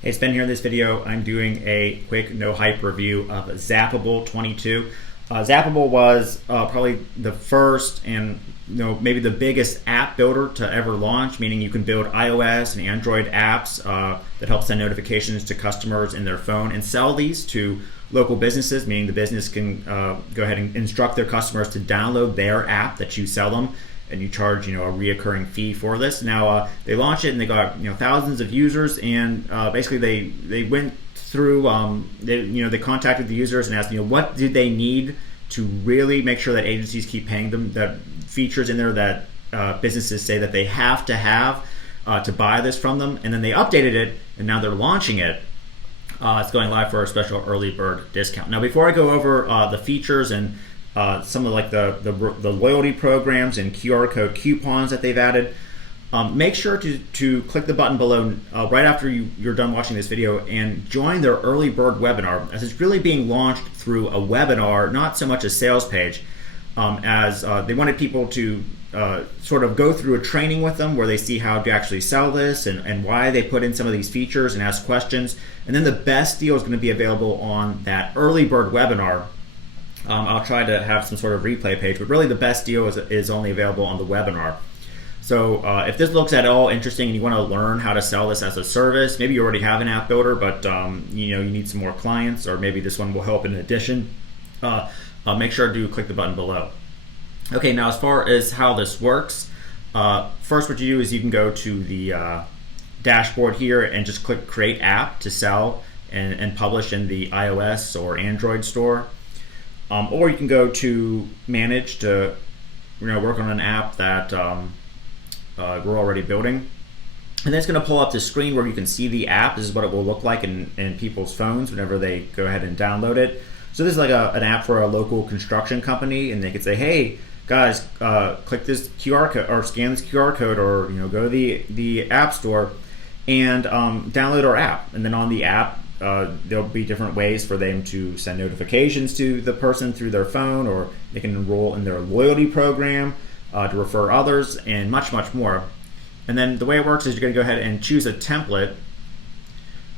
Hey, it's Ben here. In this video, I'm doing a quick no hype review of Zapable 22. Zapable was probably the first and maybe the biggest app builder to ever launch, meaning you can build iOS and Android apps that help send notifications to customers in their phone and sell these to local businesses, meaning the business can go ahead and instruct their customers to download their app that you sell them, and you charge a reoccurring fee for this. Now they launched it and they got thousands of users, and basically they went through they contacted the users and asked what do they need to really make sure that agencies keep paying them, that features in there that businesses say that they have to buy this from them, and then they updated it and now they're launching it. It's going live for a special early bird discount. Now before I go over the features and some of the loyalty programs and QR code coupons that they've added, make sure to click the button below right after you're done watching this video and join their early bird webinar, as it's really being launched through a webinar, not so much a sales page, as they wanted people to sort of go through a training with them where they see how to actually sell this and why they put in some of these features and ask questions. And then the best deal is going to be available on that early bird webinar. I'll try to have some sort of replay page, but really the best deal is only available on the webinar. So if this looks at all interesting and you want to learn how to sell this as a service, maybe you already have an app builder, but you need some more clients, or maybe this one will help in addition, make sure to click the button below. Okay, now as far as how this works, first what you do is you can go to the dashboard here and just click Create App to sell and publish in the iOS or Android store. Or you can go to Manage to work on an app that we're already building. And then it's going to pull up the screen where you can see the app. This is what it will look like in people's phones whenever they go ahead and download it. So this is like an app for a local construction company, and they could say, hey guys, click this QR code or scan this QR code, or go to the app store and download our app. And then on the app, there'll be different ways for them to send notifications to the person through their phone, or they can enroll in their loyalty program to refer others, and much more. And then the way it works is you're going to go ahead and choose a template,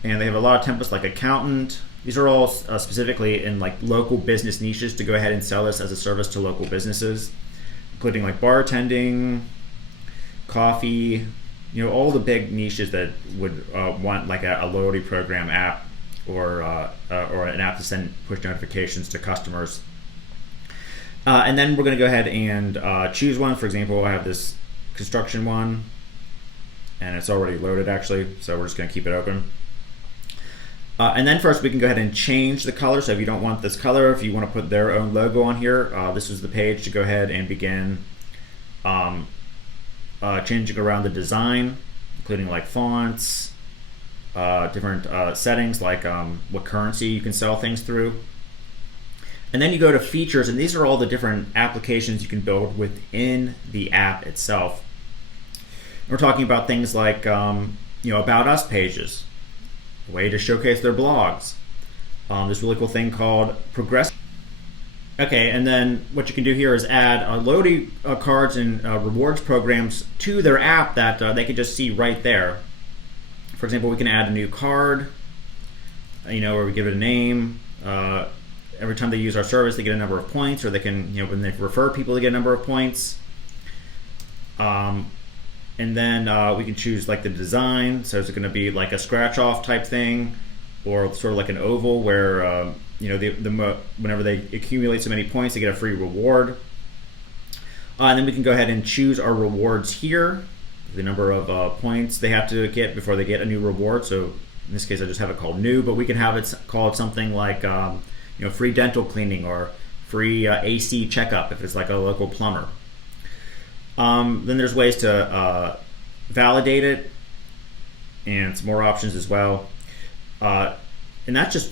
and they have a lot of templates like accountant. These are all specifically in like local business niches to go ahead and sell this as a service to local businesses, including like bartending, coffee, all the big niches that would want like a loyalty program app or an app to send push notifications to customers. And then we're going to go ahead and choose one. For example, I have this construction one, and it's already loaded actually, so we're just going to keep it open. And then first we can go ahead and change the color. So if you don't want this color, if you want to put their own logo on here, this is the page to go ahead and begin changing around the design, including like fonts, different settings like what currency you can sell things through. And then you go to features, and these are all the different applications you can build within the app itself. We're talking about things like about us pages, a way to showcase their blogs, this really cool thing called progress. Okay, and then what you can do here is add loyalty cards and rewards programs to their app that they can just see right there. For example, we can add a new card, or we give it a name. Every time they use our service, they get a number of points, or they can, when they refer people, they get a number of points. And then we can choose like the design. So it's going to be like a scratch-off type thing, or sort of like an oval where whenever they accumulate so many points, they get a free reward. And then we can go ahead and choose our rewards here, the number of points they have to get before they get a new reward. So in this case, I just have it called new, but we can have it called something like free dental cleaning, or free AC checkup if it's like a local plumber. Then there's ways to validate it, and some more options as well. And that's just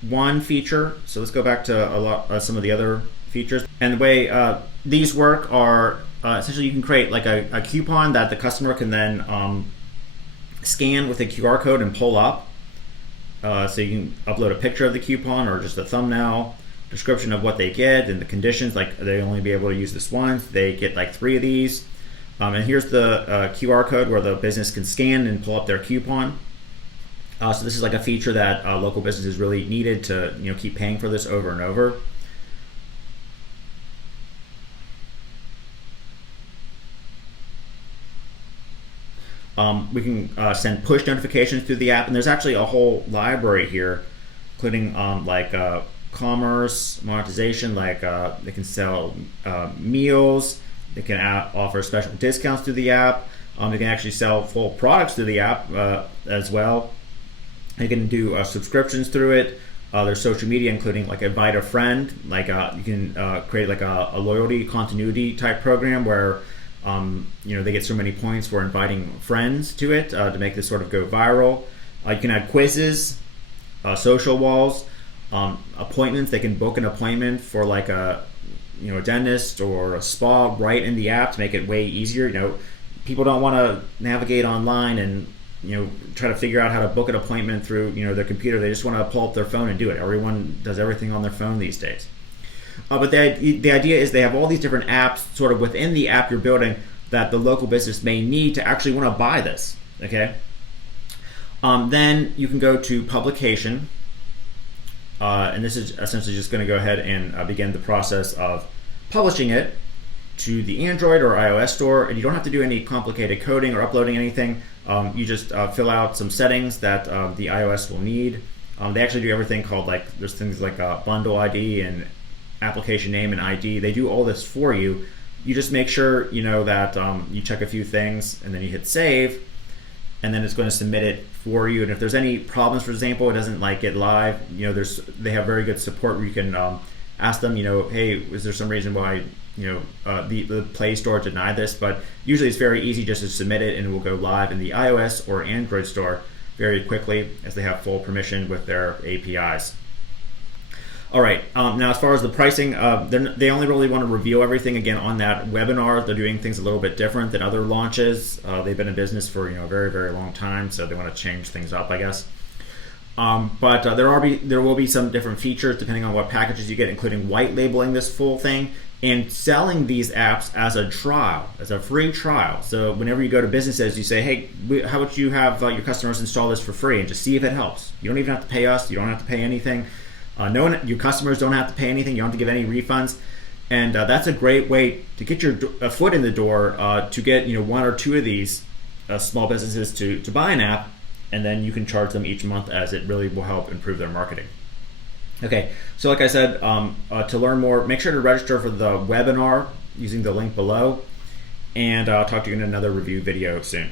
one feature. So let's go back to some of the other features. And the way these work are essentially you can create like a coupon that the customer can then scan with a QR code and pull up. So you can upload a picture of the coupon or just a thumbnail, description of what they get and the conditions, like they only be able to use this once, they get like 3 of these. And here's the QR code where the business can scan and pull up their coupon. So this is like a feature that local businesses really needed to keep paying for this over and over. We can send push notifications through the app, and there's actually a whole library here, including commerce, monetization, they can sell meals, they can offer special discounts through the app, they can actually sell full products through the app as well. They can do subscriptions through it. There's social media, including like invite a friend, you can create like a loyalty continuity type program where they get so many points for inviting friends to it to make this sort of go viral. You can add quizzes, social walls, appointments. They can book an appointment for like a dentist or a spa right in the app to make it way easier. People don't want to navigate online and try to figure out how to book an appointment through their computer. They just want to pull up their phone and do it. Everyone does everything on their phone these days. But the idea is they have all these different apps sort of within the app you're building that the local business may need to actually want to buy this. Okay. Then you can go to publication, and this is essentially just going to go ahead and begin the process of publishing it to the Android or iOS store. And you don't have to do any complicated coding or uploading anything. You just fill out some settings that the iOS will need. They actually do everything called there's things like bundle ID and application name and ID. They do all this for you. You just make sure that you check a few things and then you hit save, and then it's going to submit it for you. And if there's any problems, for example, it doesn't get live, they have very good support where you can ask them, hey, is there some reason why the Play Store denied this? But usually it's very easy just to submit it and it will go live in the iOS or Android store very quickly, as they have full permission with their APIs. All right, now as far as the pricing, they only really want to reveal everything again on that webinar. They're doing things a little bit different than other launches. They've been in business for a very, very long time, so they want to change things up, I guess. But there will be some different features depending on what packages you get, including white labeling this full thing and selling these apps as a trial, as a free trial. So whenever you go to businesses, you say, hey, how about you have your customers install this for free and just see if it helps. You don't even have to pay us. You don't have to pay anything. Your customers don't have to pay anything. You don't have to give any refunds. And that's a great way to get your foot in the door to get one or two of these small businesses to buy an app, and then you can charge them each month, as it really will help improve their marketing. Okay, so like I said, to learn more, make sure to register for the webinar using the link below, and I'll talk to you in another review video soon.